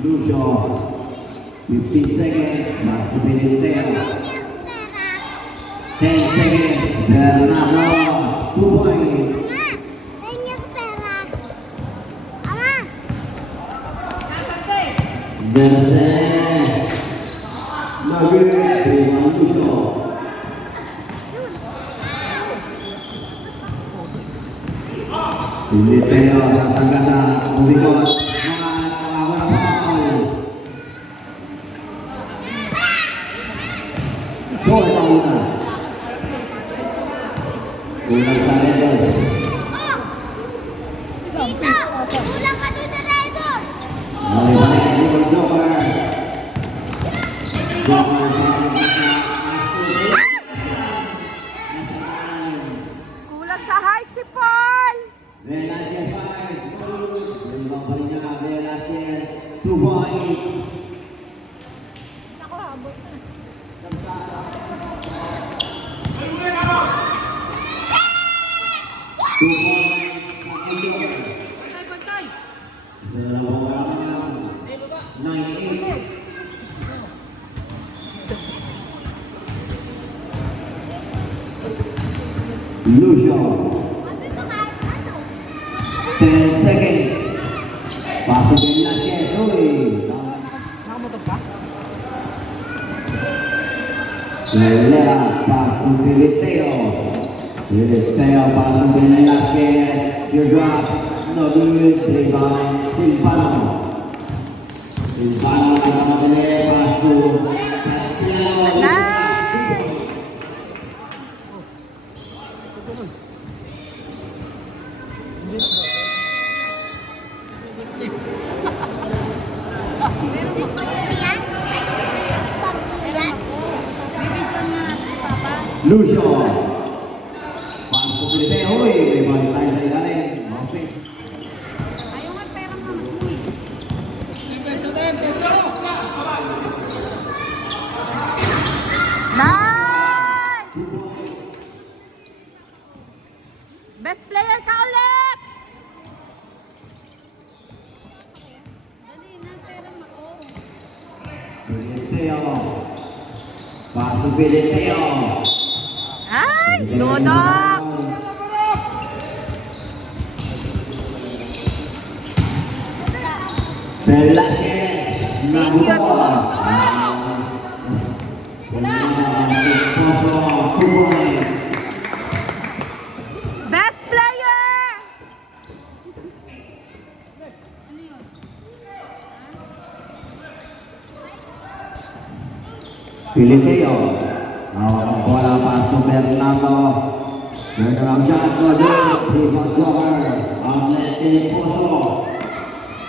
Lucio. 15 seconds. Masuk Benitez. 10 seconds. Bernardo. 2 points. Garcés. Lagi. Lucio. Ini Teo kata-kata berikut melawan foul. Gol Paula. Ulang kali guys. Ulang ka doon sa Redo. Balik gol Joker. Kulang sa height si Paul. Velasquez 5. Ibang balinya Velasquez 2 points. Ako habot na. Lucio. 10 seconds. Pasok Velasquez. Nakamotor ka? Lelea pasok Filipeo. Filipeo pasok Velasquez. You drop. No good. Rebound. Silvano. Silvano pasok Lucio. Pasok Filipeo. Rebound tayo sa ilalim. Okay. Ayaw nga pera nga mag-uwi. Nice! Best player ka ulit! Dali na, pera ako. Filipeo. Pasok Filipeo. Ay, Dodok! Velasquez. Nabuto. Best player! Filipeo. Ang bola pasok Bernardo. Bernardo shot lagi. Rebound Joker. Atletis Poso.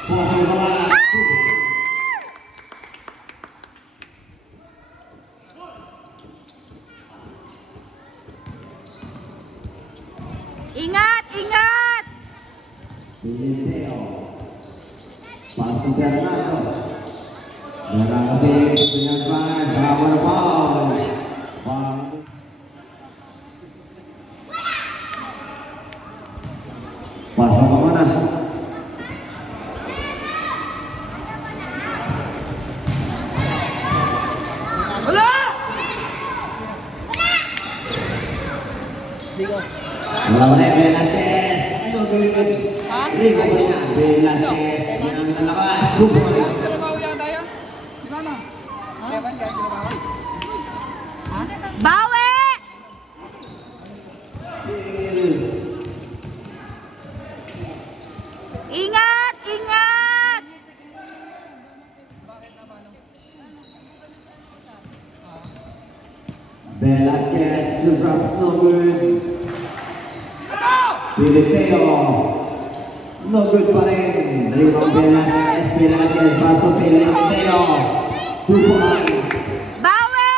Poso bola. Ingat, ingat! Filipeo. Pasok Bernardo. Bernardo dengan baik. Power foul. Pasok ke mana? Wala! Melawan Velasquez. Velasquez yang terlepas. Bawi! Ingat, ingat! Velasquez juga nungguin. Filipeo. Nungguin paling. Rebound Velasquez. Velasquez masuk Filipeo. 2 points. Bawi!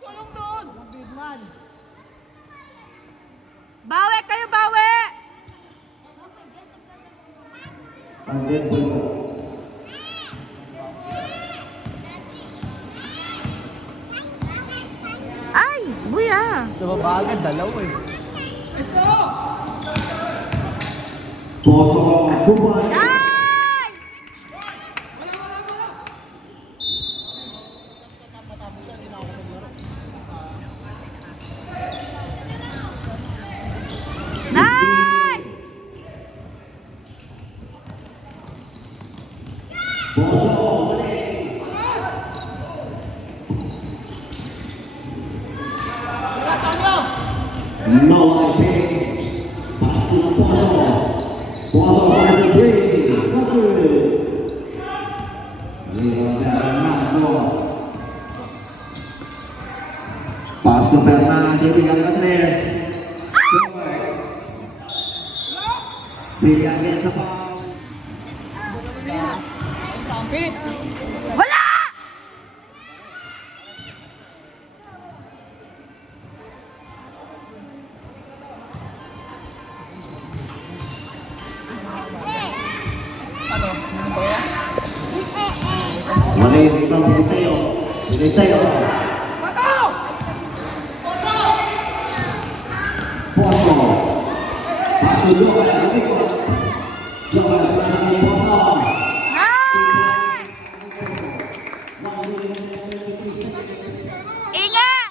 Tulong doon! Bawi kayo, bawi! Pandai pun. Ay, buya! Sa baba agad, dalawa eh. Poso. 2 points. Nice! No line pick. Pass to Polo. Polo by the three. No good. Leo Fernando. Pass to Fernando. Tinggal ke terakhir. Bigyan niya sa foul. Wala! Mali from Teo. Teo. Polo. Satu dua lagi. Coba lagi Polo. Ingat!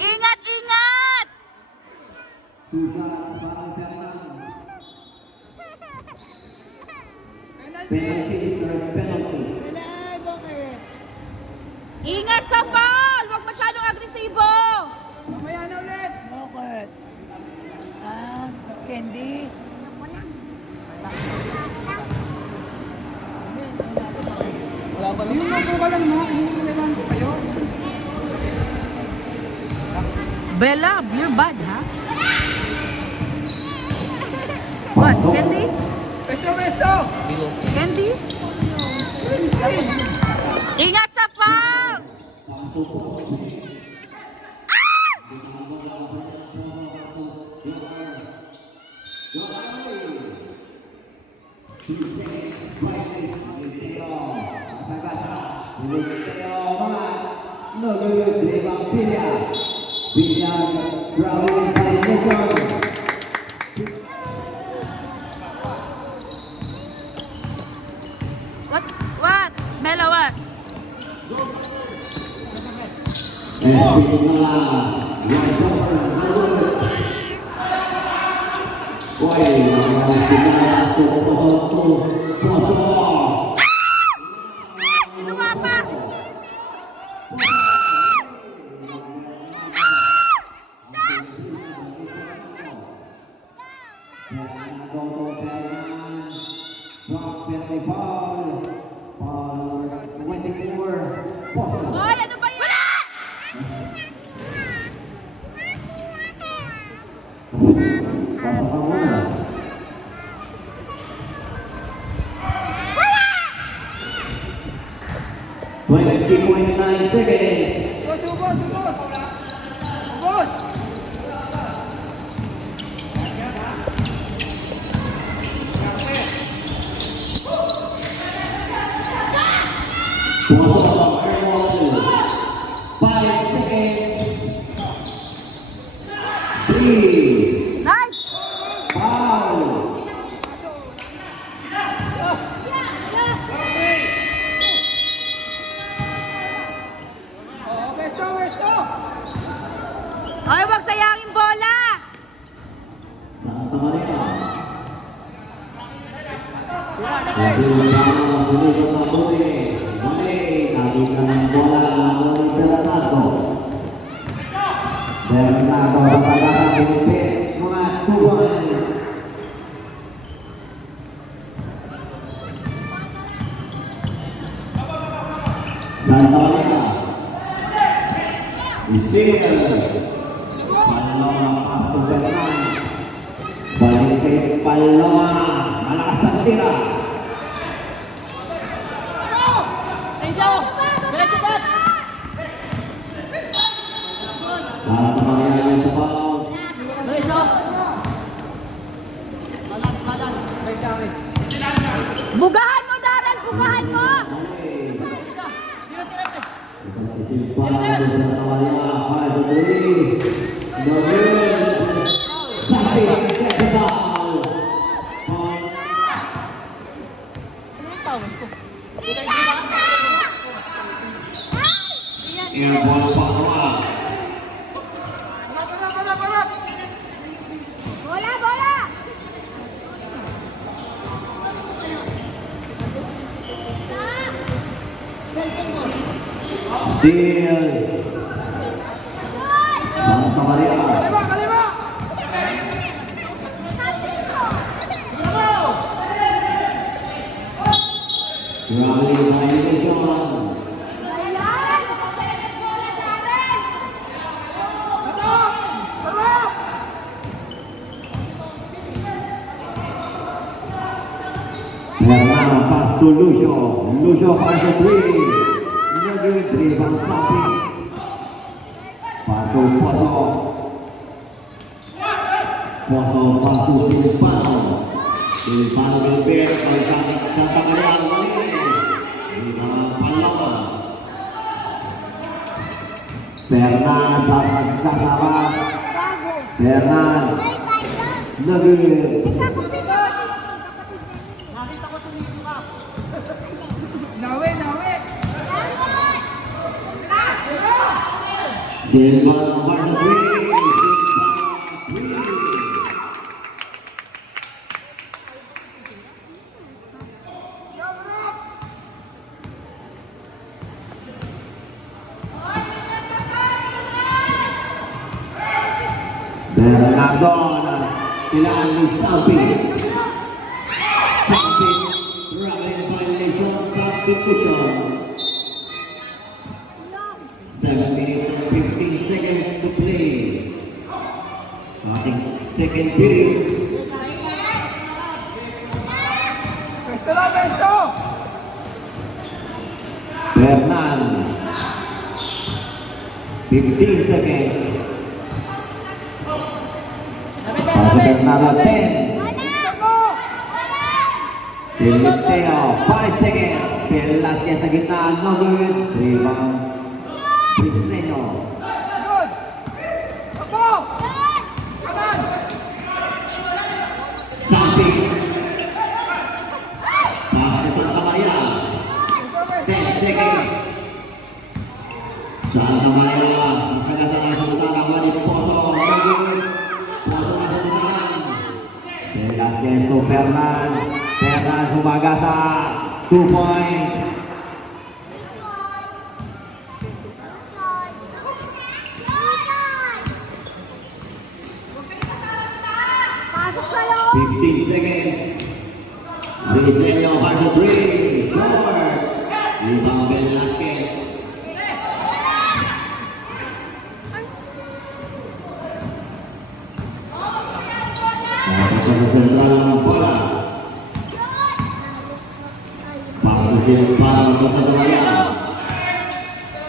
Ingat, ingat! Ingat sa foul! Huwag masyadong agresibo! Mamaya na ulit. Bakit? Candy. Wala pa naman. Yung ako ka lang mo. Yung ko kayo. Bella, you're bad, ha? What? Candy? Pesto! Candy? Ingat sa foul! What? Bella, what? Lumapas! Hoy, ano ba yun? Wala! .9 seconds. Ubos! Nice! Pesto! Ay, wag sayangin bola! Balik ke Paloa, malakas na tira. Para pemanggilan yang tepat. Bugahan mo, Darren! Bugahan mo! Bola, bola! Steal. Santa Maria. Kaliwa, kaliwa! Grabe violation. Stop! Stop! Bernard pass to Lucio. Lucio finds a three. No good. Rebound Sampi. Pato Poto. Poto pass to Silvano. Silvano Gilbert. Santa Maria. Rebound Palama. Bernard kasama. Bernard. No good. Nawi, nawi! Silvano finds a three. Bernardo kailangan ni Sampi. Sampi, running violation, substitution. 7 minutes and 15 seconds to play. Starting second period. Pesto lang, pesto! Bernan. 15 seconds. Pasok Bernardo 10. Filipeo, 5 seconds. Velasquez sa gitna, no good. Rebound. Briseño. Good! Apo! Kanan! Sampi. Pasok sa Samaria. Pesto, pesto, 10 seconds. Santa Maria. Magkakasama sa utang. Wali Poto. No good. Poto na sa utang. Velasquez to Fernan. Fernan sumagasa. 2 points. Pasok sa'yo! 15 seconds. Briseño hard to three. Short. Rebound Velasquez. Pasok sa sentral ng bola. Pasok siya para sa Santa Maria.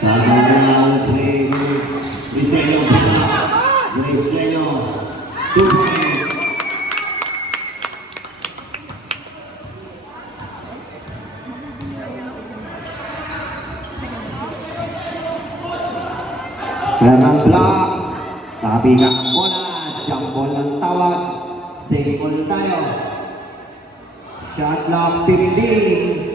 Santa Maria ang three. Briseño para. Briseño. 2 points. Fernan block. Tabi ka ang bola. Jump ball ang tawag. Stay ball tayo. Shot clock 15.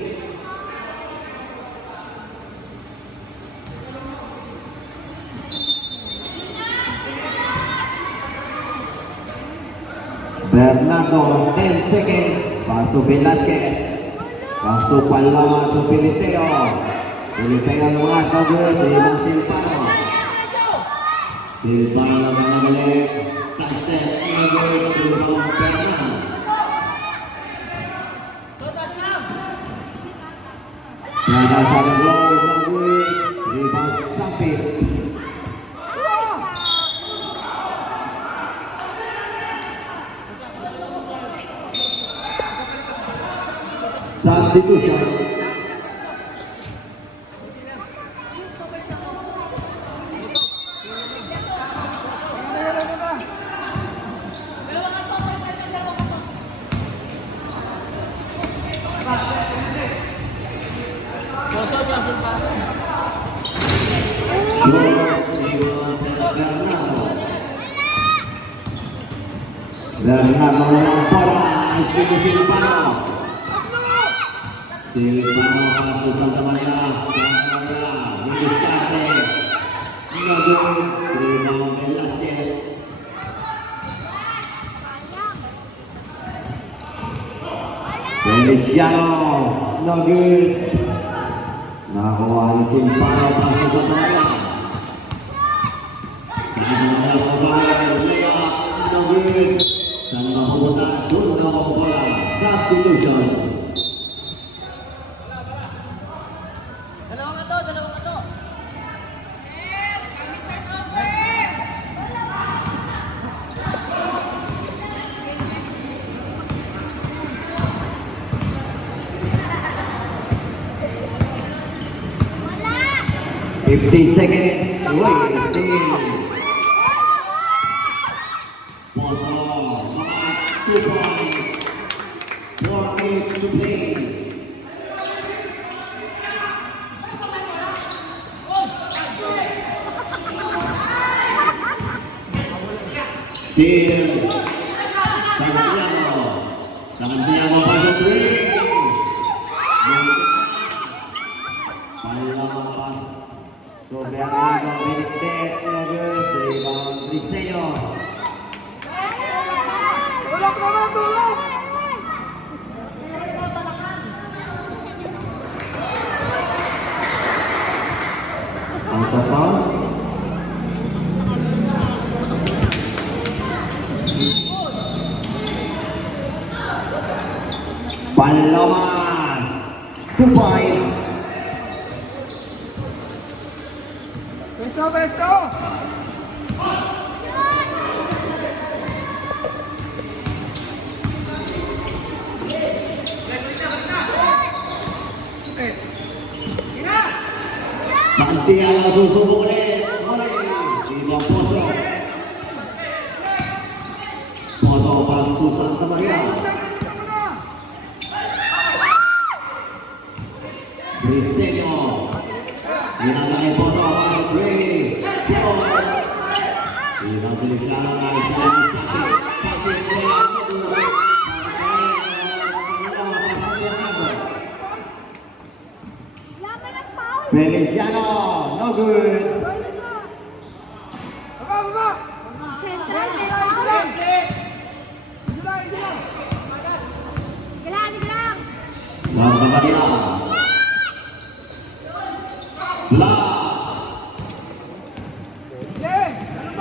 Bernardo, 10 seconds. Pass to Velasquez. Pass to Palama to Filipeo. Filipeo lumas, no good. Ibang Silvano. Silvano na nabalik. Touchdown, no good. Silvano Fernan. Fernan sa goal, no good. Rebound Sampi. Substitution. Bernardo ng bola. Istino Silvano. Silvano para sa Santa Maria. Santa Maria. Didiskarte. No good. Rebound Velasquez. Feliciano. No good. Nakuha ni Silvano para sa Santa Maria. Dalawa ka to. 15 seconds. Wasting. Ball. 2 points. 4 minutes to play. Still. Santiago para 3. Sobrang binigtet na girls, rebound Briseño. Tulak naman, tulak! Ang total. Palawan. 2 points. Besto! Santiago susubok ulit. Ibang Poso. Poso para Susan Samaria. Briseño. Dinamai Poso para Bray. Ibang Feliciano na Feliciano, no good. Baba! Central, Gelang. Warna Manila.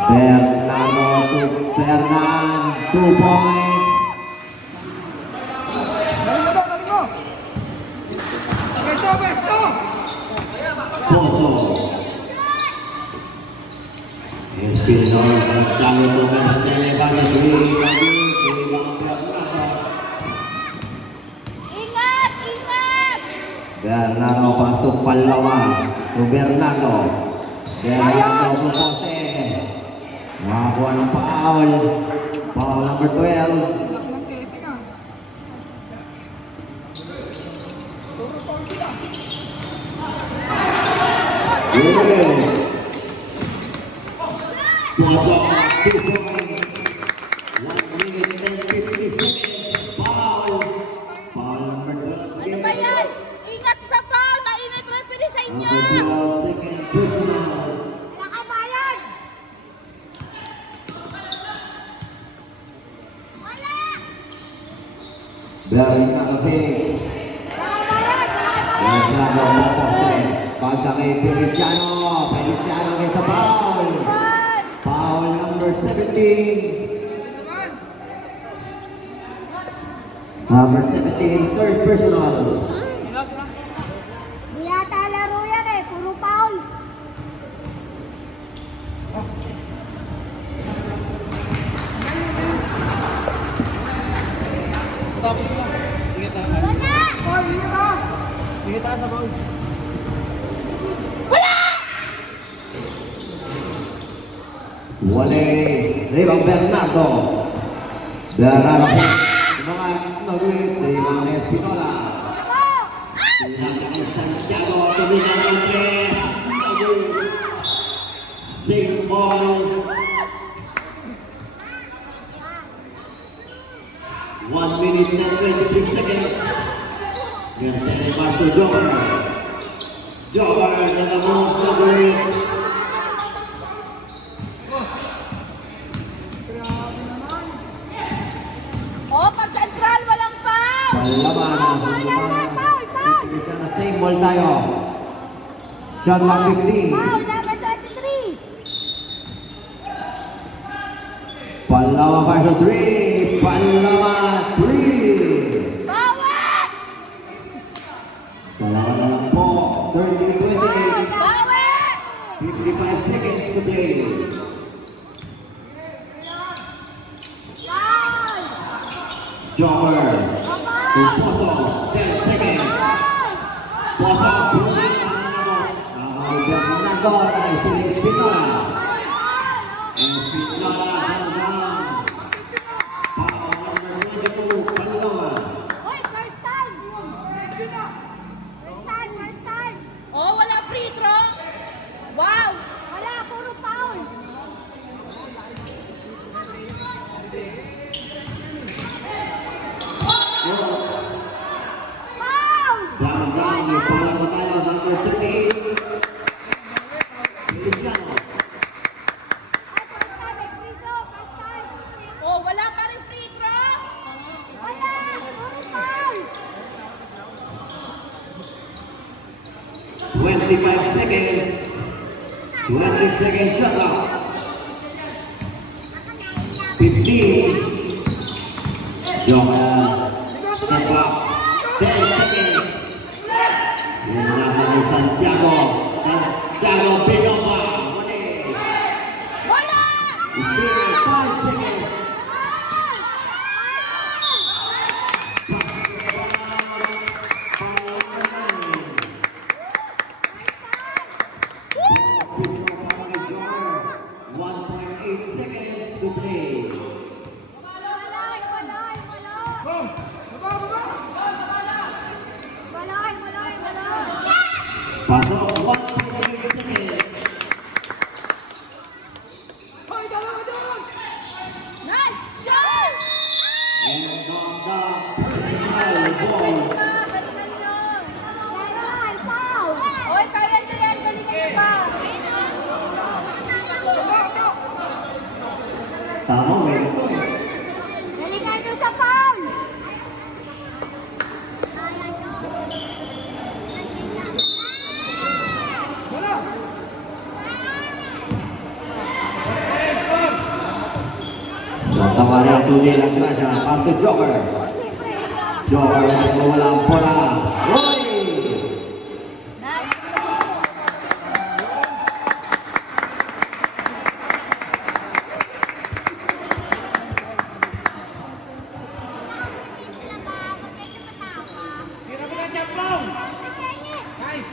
Fernando to Fernan, 2 points. Galing mo! Besto! Poso. Espino, Gonzalo Torres, elevado a subir lagi, Ibang Fernando. Ingat! Fernando pasok Palawan, to Bernardo. Bernardo to Jose. Makakuha ng foul. Foul number 12. Ano ba yan? Ingat sa foul! Mainit referee sa inyo! Nakabayan! Bernardo Pig. Bernardo Jose. Pagka kay Feliciano kay sa foul. Foul number 17. Number 17, third personal. Di yata laro yan eh, puro foul. Tapos lang. Sige tayo. Wala! Sige tayo sa ball. Wale, rebound Bernardo. Bernardo Pig. Mga nagawin, rebound Espinola. Sinakay Santiago, tuminan ng 3. Big ball. 1 minute and 23 seconds. Mercedes Barto Joker. Joker na namang nagawin. Oh, pag central, walang foul! Palaban. Foul! Na same ball tayo. Shot clock 15. Foul, number 23! Palawan versus 3. Palawan 3. Bawi! Dalawa na lang po. 30-20. Bawi! 55 seconds to play. Jumper. Poso. 10 seconds. Poso. Nagor ay si Espinola. Espinola hanggang Palawan. Hoy, first time! First time! Oh, wala free throw! Wow! Wala, puro foul! Foul! Hanggang may Palawan tayo. Number 3. Feliciano. Oh, wala pa rin free throw! Wala! Puro foul! 25 seconds. 20 seconds shot clock. 15. Joker. Step back. 10 seconds. Hinahan ni Santiago. Santiago Pinova. Wala! 5 seconds. Pasok 1.8 seconds. Nice shot! And on the personal ball. Oy, kaya nyo yan! Galingan nyo pa! Tama eh. Galingan nyo sa foul! Tawari ang tunay lang grasya. Parte Joker. Joker ang mawalang bola. Roy! Nice!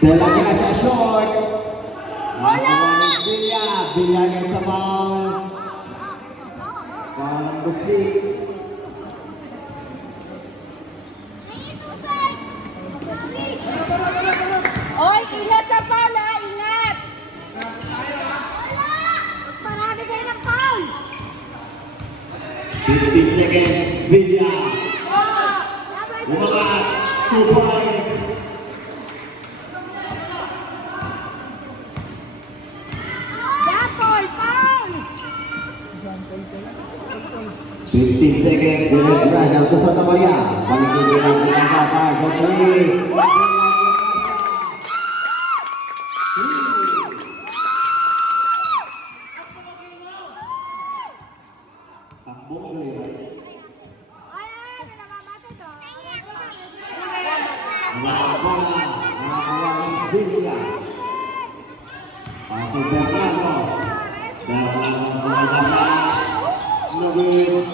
Dala grasya short. Nakakuha ni Villa. Villa niya sa foul. Parang gusti. Oy, ingat sa foul ha! Ingat! Marami kayo ng foul! 15 seconds. Villa. Umangat. 2 points. Jackal, foul! 15 seconds. Dala grasya untuk Santa Maria. Balikin dia ng pinagkakar. Sotri. Takbong sa'yo. Mga bola. Nakakuha ng Villa. Pasok Bernardo. Bernardo ang bola. Nagawin.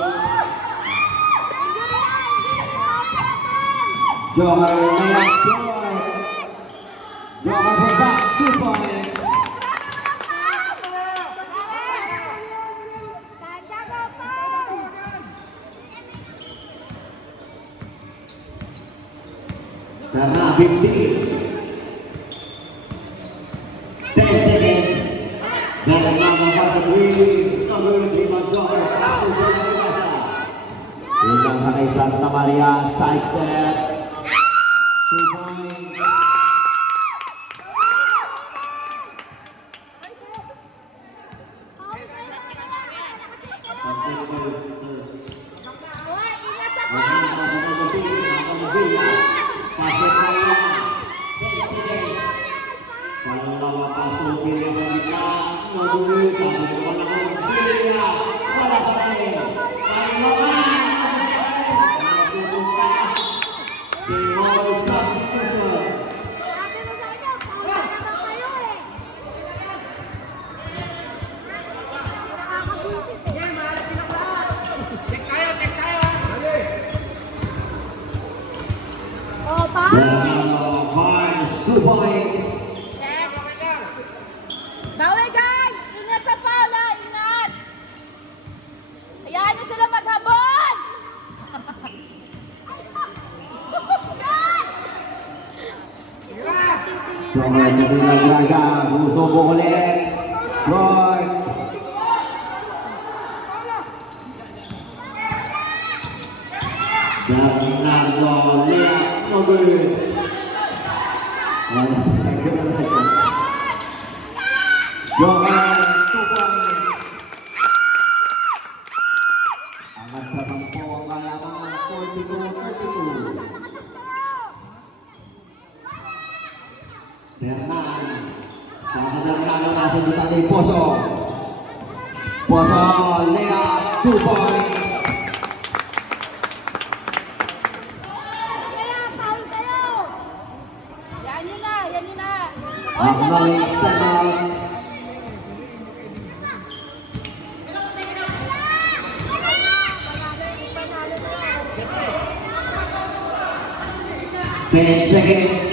Joker layup short. Joker for back. 2 points. Karena 15. 10 seconds. Dan nama Pasok Nomor 5 Joker. Isang kay Santa Maria. Side set. 2 points. Oy, ingat sa foul! Wala pa rin. Bernardo Barnes, 2 points. Check. Bawi guys! Ingat sa foul ha! Ingat! Hayaan nyo sila maghabol! Joker Kabila Braga, bumutubong ulit. Lord. Bernardo Lea, no good. Joker, 2 points. Angat sa 10 ang kalamangan, 42-32. Bernan, sama Bernardo masih di tadi Poso. Poso, Lea, 2 points. Yan yun na! Yan yun na! Akmal external. Ten seconds.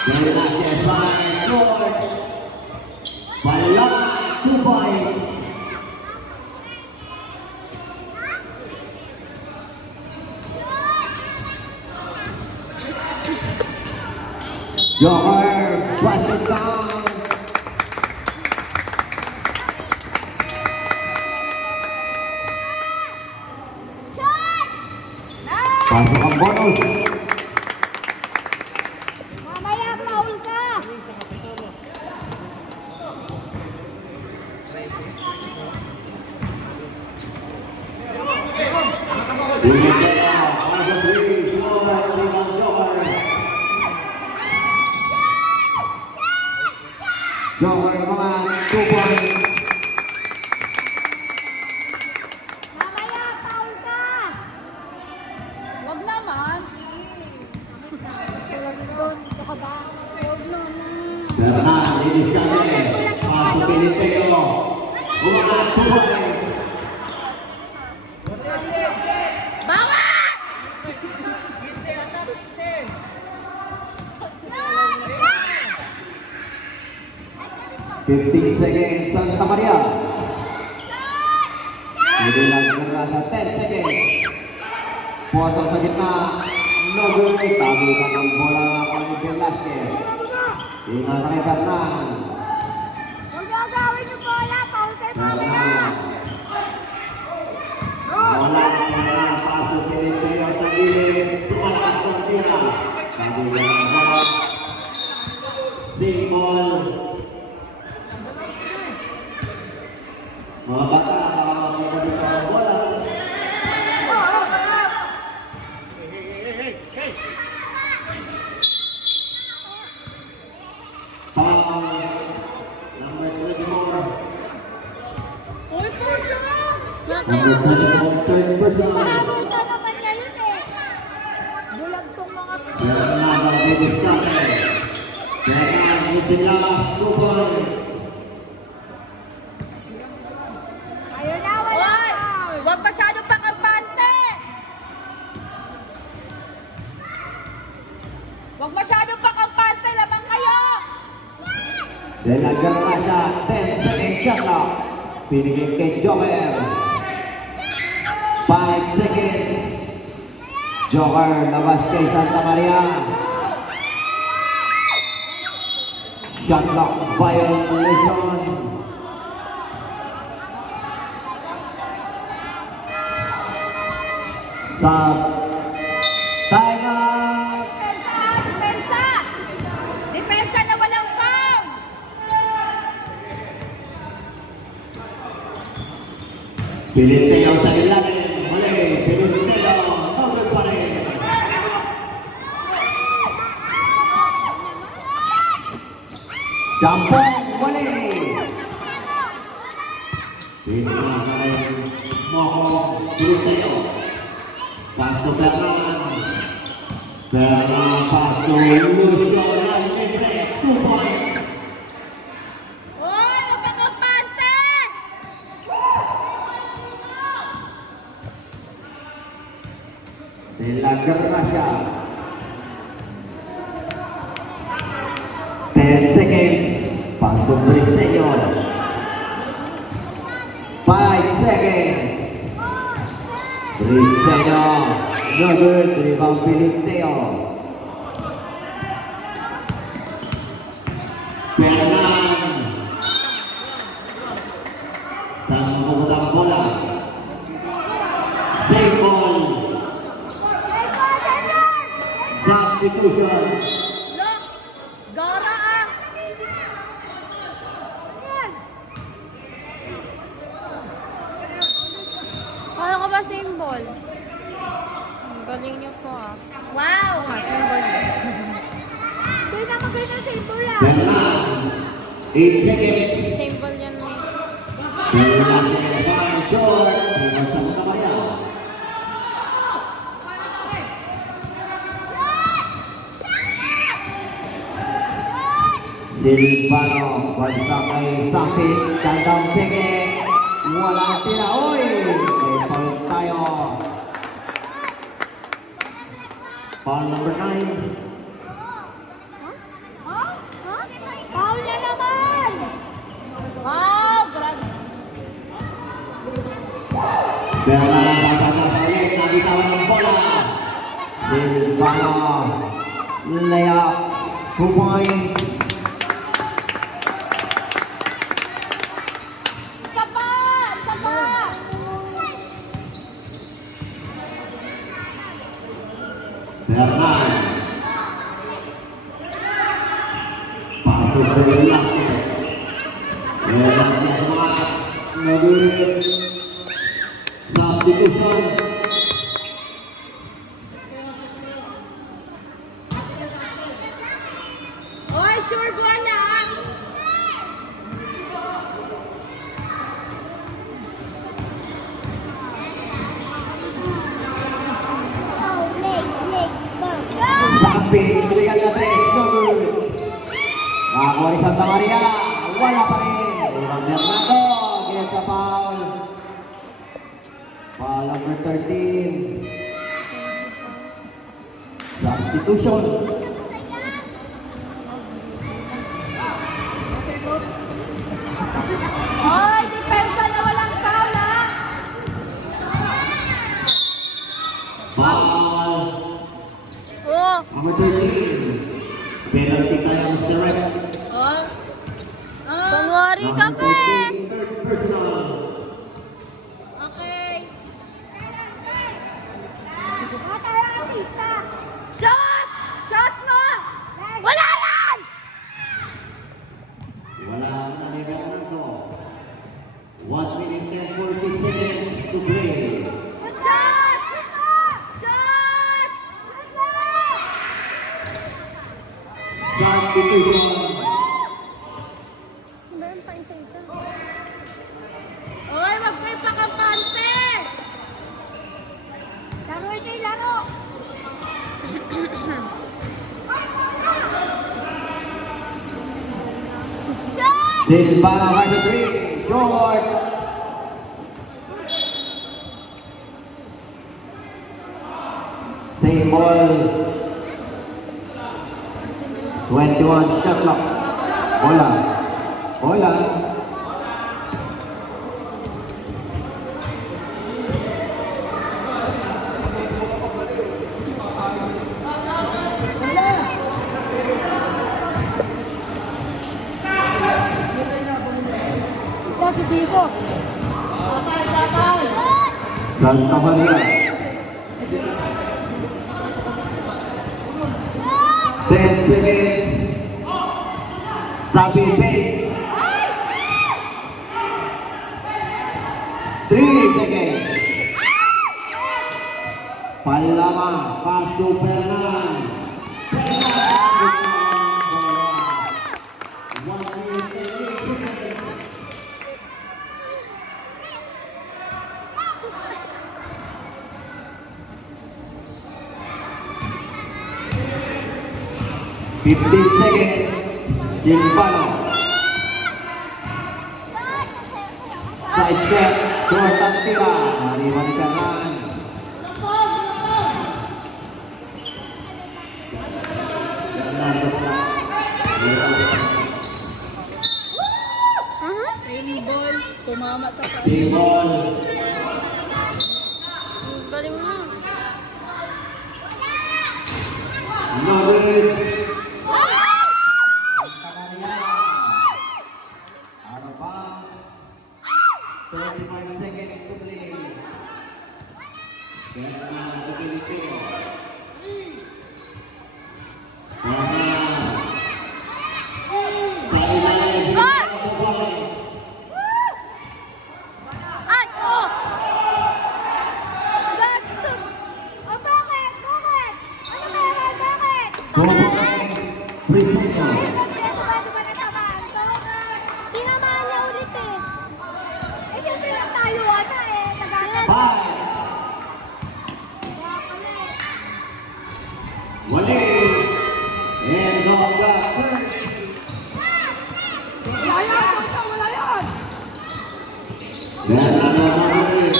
Dari Aceh Barat, George. Balak 2 points. Joker, basket down. Pasok ang bonus. Mamaya foul ka! Joker mga 2 points. Mamaya foul ka! Wag naman! Ito ka ba? Wag naman! Bernan, ladies and gentlemen, pasok Pilipino. Umangat 2 points. Bawat! 15 seconds, Santa Maria. Hindi lang sa 10 seconds. Puwato sa gitna. No good. Tabitan ang bola ng Velasquez. Tingnan sa kay Bernan. Huwag gagawin yung bola! Foul kay Bernan. Wala ang pasok Pilipino sa gilid. Tumalak ang tira. Tabitan ang bola. Single. Mga bata, makakapagpapagpapag ang bola. Number 24. Uy, puso! Number 24, third personal. Pahabol ka naman niya yun eh! Bulag tong mga Bernardo Davis Joker. Bernardo Davis 2 points. Ayun na, wala foul! Huwag masyadong pakampante! Huwag masyadong pakampante! Lamang kayo! Dahil na siya, 10 seconds shot clock. Pinigil kay Joker. 5 seconds. Joker, labas kay Santa Maria. Shot clock violation. Stop. Time out. Depensa! Depensa! Depensa na walang foul! Pilipino sa ilalim. Muli, Pilipino. Number pa rin. Jampong, muli. Tingnan sa rin. Moko, Pilipino. Pasok Bernan. Bernan, pasok Lucio. Libre, 2 points. Uy! Huwag pakampante! De la Gracia. 10 seconds. Pasok Briseño. 5 seconds. Briseño. No good. Rebound Piliteo. Fernan. Sang pemutang bola. Save ball. Substitution. Look! Gara ah! Kaya ko ba symbol? Ang galing niyo po ah. Wow! Oo nga, symbol niyo. Hindi na magay ng symbol ah! Fernan. 8 seconds. Symbol yan eh. Bilang yang short. Dengan Santa Maria. Silvano bersama Sakit Kandang Sege. Walang tira. Oi! May foul tayo. Foul number 9. Paul na naman! Wow! Grabe! Bernardo Batasalik nabitawan ng bola. Silvano layup 2 points. Isa pa! Isa pa! Bernardo pasok dari belakang. Lebarnya semangat. Ngeburin. Substitution. Oy, sure ball ah! Sampai berikan ke 3. No good. Nakakuha ni Santa Maria. Wala pa rin. Ivan Bernardo. Against the foul. Foul number 13. Substitution. Oy, depensa na walang foul ah! Foul Oo. number 13. Penalty tayo Mr. Rep. Oh? Ah, Kunwari ka pa eh. Third personal. okay. Shot! Shot mo! Wala lang! Wala na ni Bernardo. 1 minute and 40 seconds to play. Shot! Shot! Substitution. Meron pa isa-isa. Oy, wag kayo pakampante! Laro ito yung laro! Silvano versus 3. Short. Same ball. 21 shot clock. Bola. Bola. Positivo! Santa Maria. 10 seconds. Sabi Page. 3 seconds. Palama. Paso Fernan. Fifteen seconds. Silvano. Side step. Short ang tira. Nariwan ni Fernan. Tumama sa pa. Simbol. Ang galing mo. No good. Out of bounds. 35 seconds to play. Kailangan dito. Ay! Oh! That's the... Oh, bakit? Bakit? Ano meron? Bakit? Tinamaan niya ulit eh. Eh, siyempre lang tayo ata eh. Nagagad. Wali. And on the first. Wala yan! Wala yan! Yan ang mga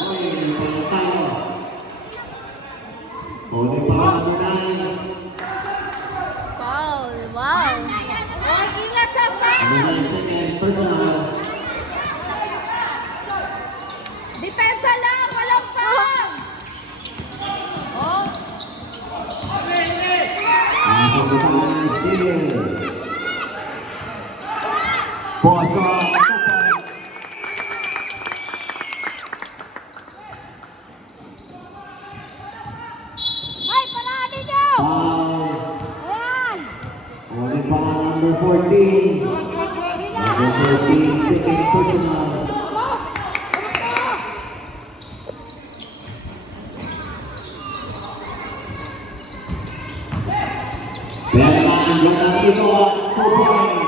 Oy, tayo. Oy, pangalan. Foul. Wow. Oh, ingat sa pa! Personal. Depensa lang! Walang foul! Oh, Masuk ke tangan Steel. Poso. ay, parami nyo! Foul. Ayan! Oleh pangalan number 14. Number 14, second personal. Kailangan jangan itu 2 points.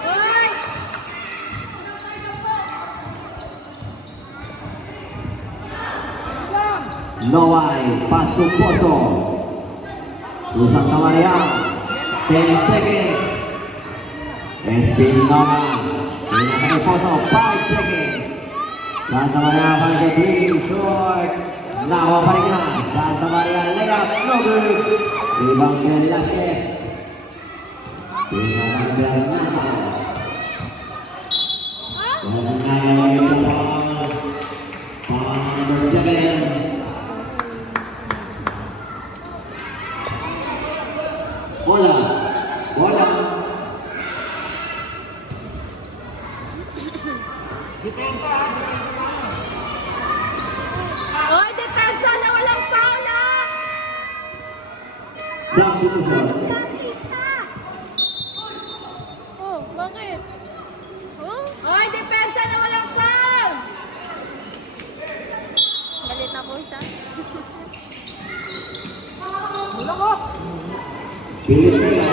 Ay! Noai pasuk Poso. Nusantara Maria 10 seconds. Espinola. Ini Poso 5 seconds. Santa Maria paling ke 3 short. Nawa paling na. Santa Maria layup no good. Rebound dari Velasquez. Tinggal Bernardo. Bernardo itu berjalan. Bola. Bola. Oy, depensa na walang foul ah! Jump to the shot. Artista! Oh, bakit? Oh? Oy, depensa na walang foul! Galit na po siya. Filipino.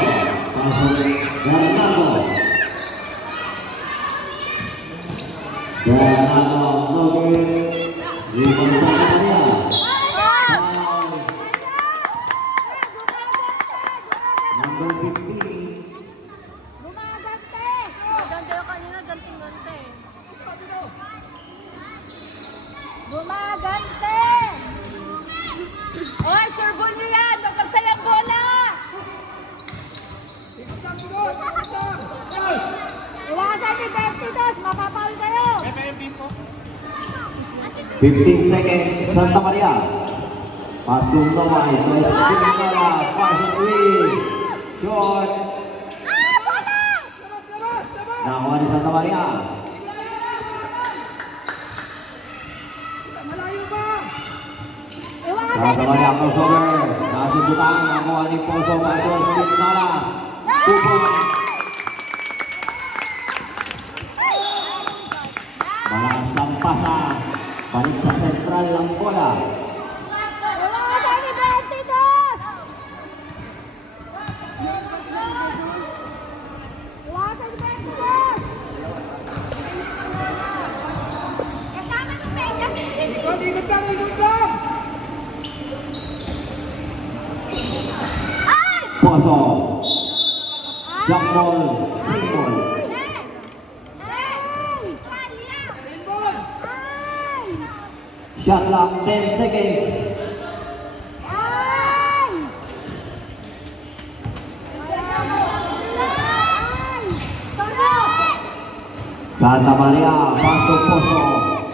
Pasok Bernardo. Bernardo no good. Rebound Santa Maria. Foul. Number 15. Gumagante! Maganda yung kanina, ganting-gante. Gumagante! Oy, sure ball nyo yan! Magpagsayang bola! Iwasan ni Bertidos! Mapapaul kayo! 15 seconds, Santa Maria. Pasok Noai, terus Espinola, pasok Luis. Short. Nakuha ni Santa Maria. Malayo ba? Iwasan Santa ni Maria Bertidos! crossover. Nasubutan, nakuha ni Poso, pasok Espinola. 2 points. Balas lampasan. Balik sa sentral ng bola. Iwasan ni Bertidos! Iwasan ni Bertidos! Kasama ng Bertidos! Ikot lang, ikot lang! Ay! Poso. Jump ball. Free ball. Shot clock 10 seconds. Santa Maria, pasok Poso, 5.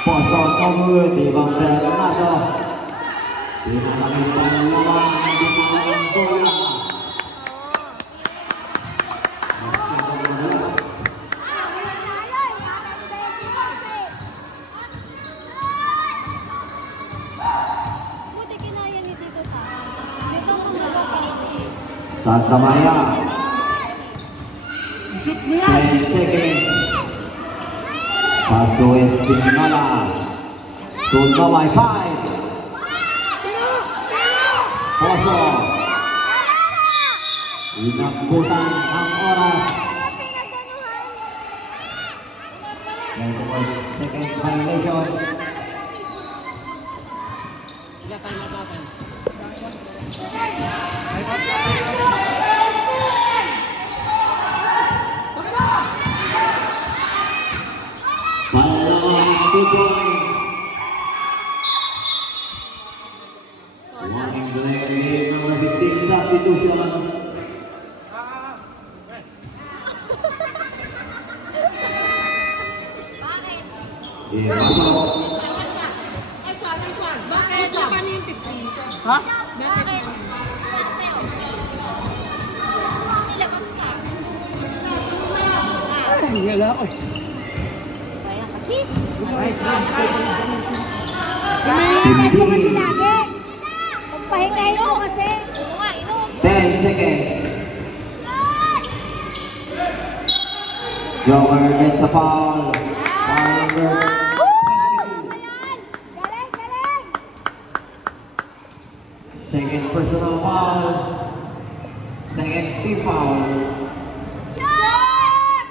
Poso kabul, Ibang Bernardo. Pinakabit pa ng laban, hindi na ang bola. Buti kinaya ni Tito Tara. Dito mo nakakainis. Santa Maria. 10 seconds. Paso Espinala. Sunod may 5. Poso. Inakbutan ang oras. Second violation. Pangalawang 2 point. Warning delay game number 15 substitution. Pasok. Bakit? Paano yung 15? Ha? Bakit? Nilabas ka. Ay, wala ko. Kaya kasi. Hindi. Ito kasi lagi. Pagpahingay mo kasi. Oo nga, inom. 10 seconds. Joker gets the foul. Foul number. Ayan! Galing, galing! Second personal foul. Second team foul. Shot!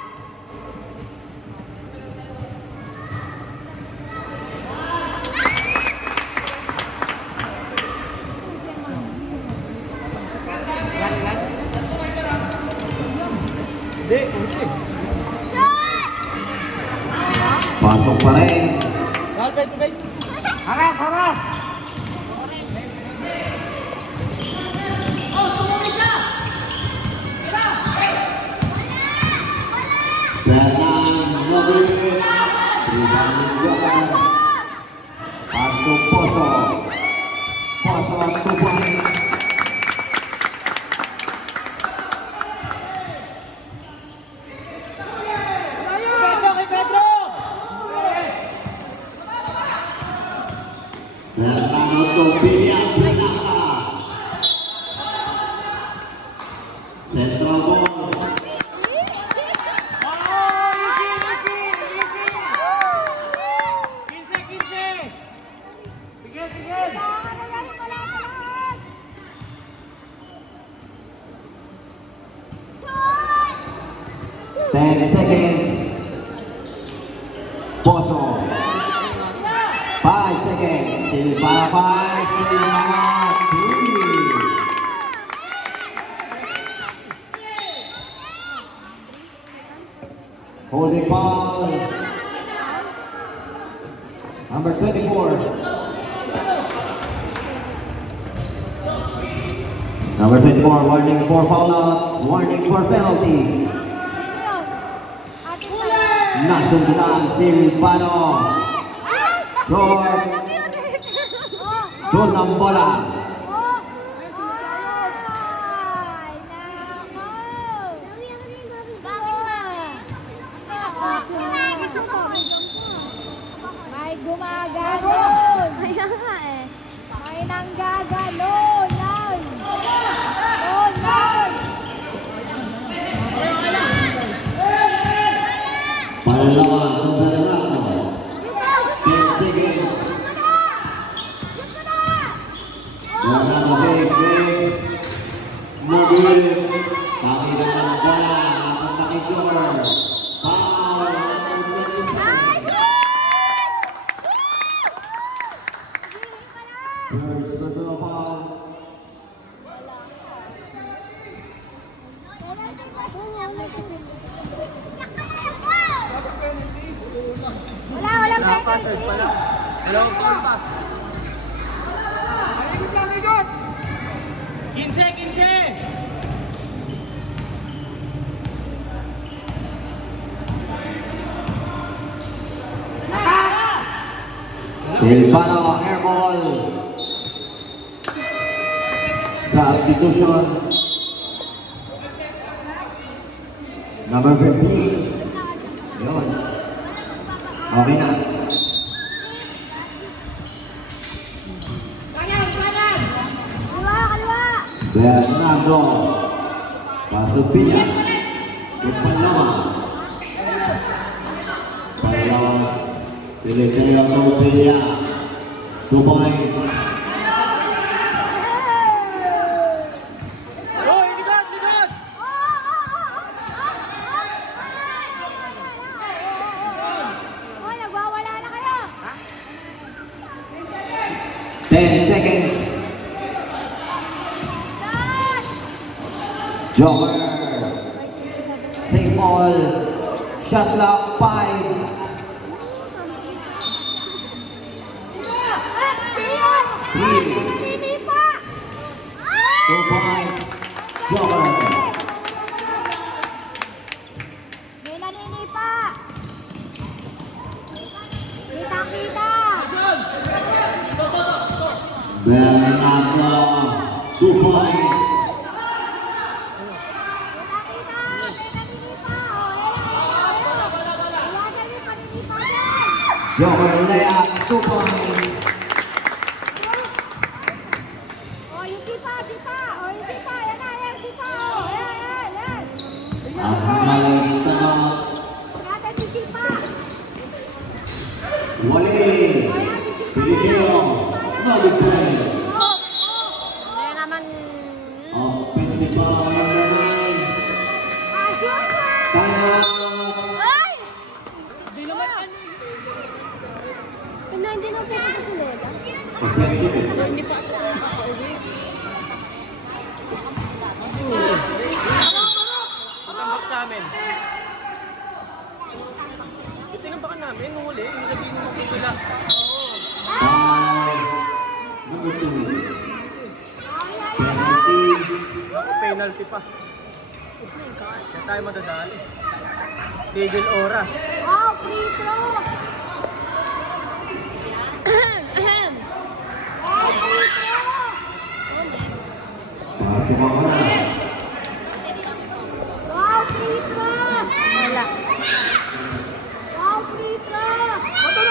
Hindi, kasi. Shot! Pasok pa rin. Bawal pa ito, guys. Harap, harap! Bernard Nobel. Rebound Joker. Pasok Poso. Poso 2 points. Pedro, kay Pedro! Bernardo Tobilia. Central ball. Oh, easy, easy, easy! 15, 15! Tigil, tigil! Kailangan na yan, wala sa lahat. Shot! 10 seconds. Poso. 5 seconds. Still para 5. Still para 3. Holding ball. Number 24. Number 24, warning for foul out, warning for penalty. Nasundan si Ripano. Short. Doon ang bola. May gumaganon. Kaya nga eh. May nanggaganon. Yan. Oh, yan. Pangalawa, Bernardo. 10 seconds. Bernardo Big. Nobel. Kami naman ang bola. Napunta kay Joker. Foul. First personal foul. Wala Nakapatid pala. Hello, call pa. Ikot lang, ikot! 15, 15! Silvano airball. Substitution. Number 15. Yun. Okay na. Bernardo. Pasupia. Pangalawa. Pilipino Sofia. 2 points. Hoy, likod, likod! Hoy, nagwawala na kayo. 10 seconds. Joker. Take all. Shot clock 5. Hindi pa. 2 points. Joker. May naninipa. Kita-kita. Bernardo. 2 points. Kita-kita. May naninipa. Iwasan yung paninipa dyan. Joker layup 2 points. Yung sipa. Yung sipa. Yan na, yan, sipa. Yan. Ang hanggang tanong. Natin si sipa. Wali. Pilipino. Nalipay. Kaya naman. Ang pintipa number 9. Time. Ay! Di naman ano. Hindi na pwede ko sulit. Hindi pa ako pauwi. Patambak sa amin. Tinambakan namin nung huli. Hindi sabihin mo magkikila. Oo. Number 2. Ako penalty pa. Kaya tayo madadali. Tigil oras. Wow, free throw! Wow, free throw! Wow, free throw! Wala. Wow, free throw! Bato!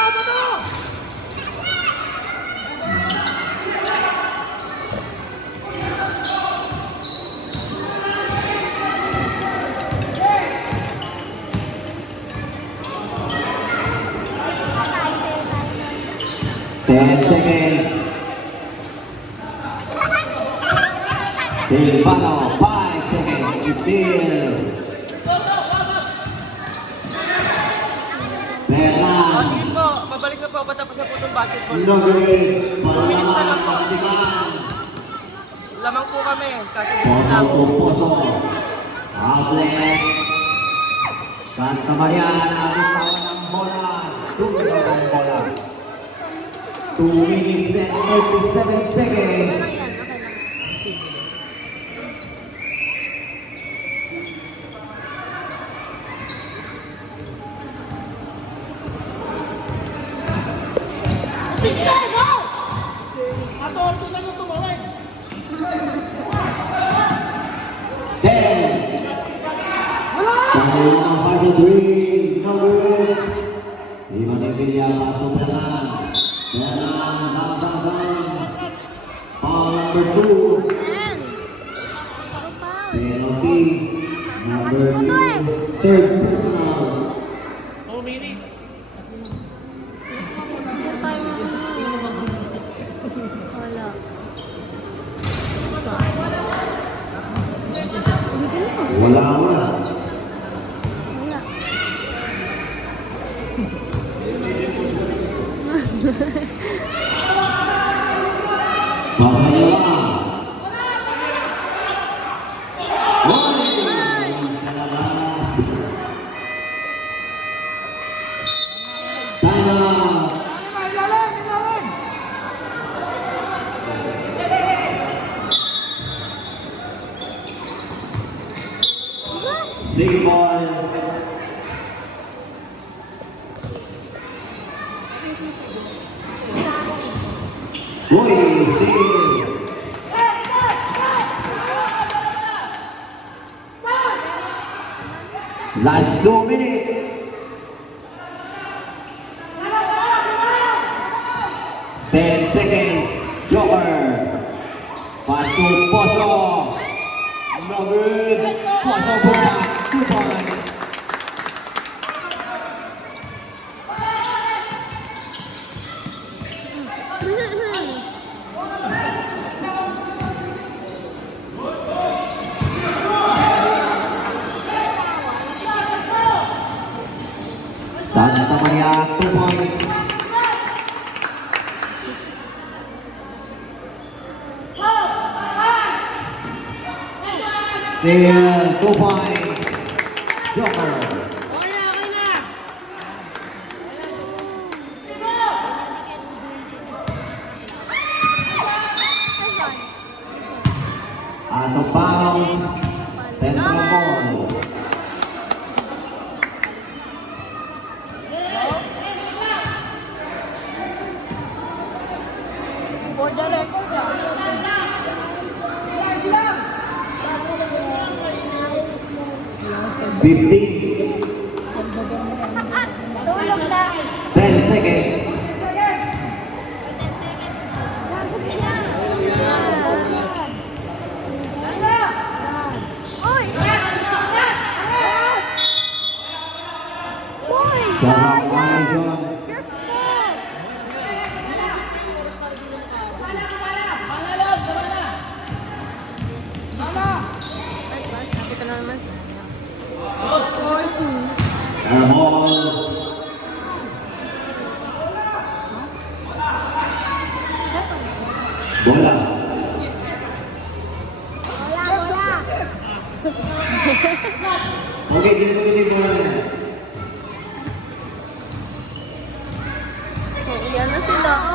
Ten seconds. Silvano, 5 seconds. Still. Bernard. Sige po, pabalik na po. Patapos na po itong basketball. Nogres. Pangalaman ng Katikan. Lamang po kami. Kasi Poso to Poso. Outlet. Santa Maria. Nabitawan ng bola. Tumigaw ang bola. 2 minutes and 37 seconds. Ten. Pangalaman party 3. Nogres. Lima ng Villa pasok Bernard. Bernard hang. Foul number 2. Ayan. Penalty number 2. Third personal. Wala. Wala. Wala. Pangalaman. Time. Big ball. Boy, steal. Last 2 minutes. 10 seconds. Joker. Pass to Poso. No good. Poso bola. 2 points. Santa Maria 2 points. Still 2 points. Joker. Out of bounds. Central ball. For the record, 15. Tulog na. 10 seconds. Uy! Uy! Sarap Sayang! Quezon. Your fault! Nakita na naman. Air ball. Bola. Wala! Okay, gini bola. Yan na sila.